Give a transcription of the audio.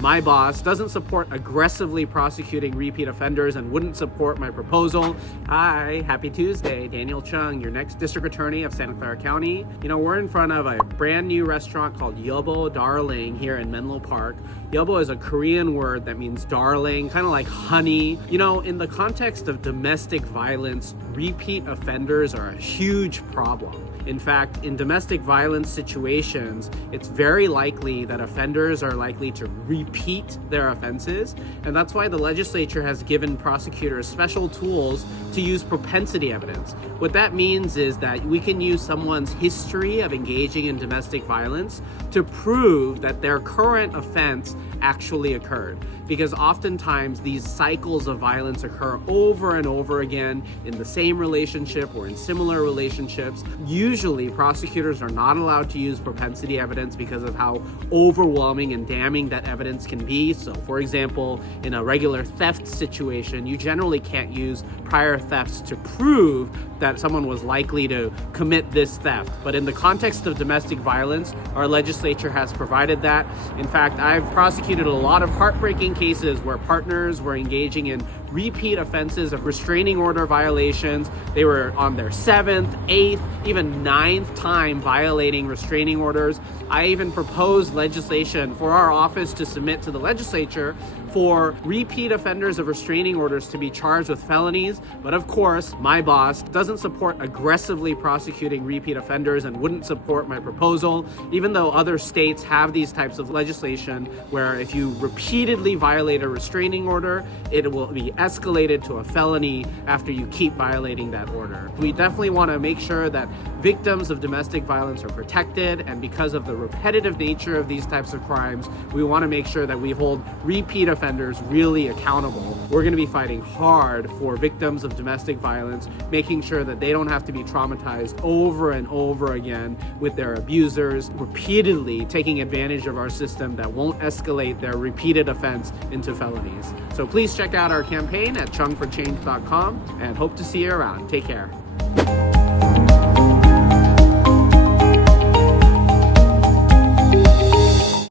my boss doesn't support aggressively prosecuting repeat offenders and wouldn't support my proposal. Hi, happy Tuesday. Daniel Chung, your next district attorney of Santa Clara County. We're in front of a brand new restaurant called Yobo Darling here in Menlo Park. Yobo is a Korean word that means darling, kind of like honey. In the context of domestic violence, repeat offenders are a huge problem. In fact, in domestic violence situations, it's very likely that offenders are likely to repeat their offenses, and that's why the legislature has given prosecutors special tools to use propensity evidence. What that means is that we can use someone's history of engaging in domestic violence to prove that their current offense actually occurred. Because oftentimes these cycles of violence occur over and over again in the same relationship or in similar relationships. Usually prosecutors are not allowed to use propensity evidence because of how overwhelming and damning that evidence can be. So for example, in a regular theft situation, you generally can't use prior thefts to prove that someone was likely to commit this theft. But in the context of domestic violence, our legislature has provided that. In fact, I've prosecuted a lot of heartbreaking cases where partners were engaging in repeat offenses of restraining order violations. They were on their 7th, 8th, even 9th time violating restraining orders. I even proposed legislation for our office to submit to the legislature for repeat offenders of restraining orders to be charged with felonies. But of course, my boss doesn't support aggressively prosecuting repeat offenders and wouldn't support my proposal, even though other states have these types of legislation where if you repeatedly violate a restraining order, it will be escalated to a felony after you keep violating that order. We definitely want to make sure that victims of domestic violence are protected, and because of the repetitive nature of these types of crimes, we want to make sure that we hold repeat offenders really accountable. We're going to be fighting hard for victims of domestic violence, making sure that they don't have to be traumatized over and over again with their abusers, repeatedly taking advantage of our system that won't escalate their repeated offense into felonies. So please check out our campaign at chungforchange.com and hope to see you around. Take care.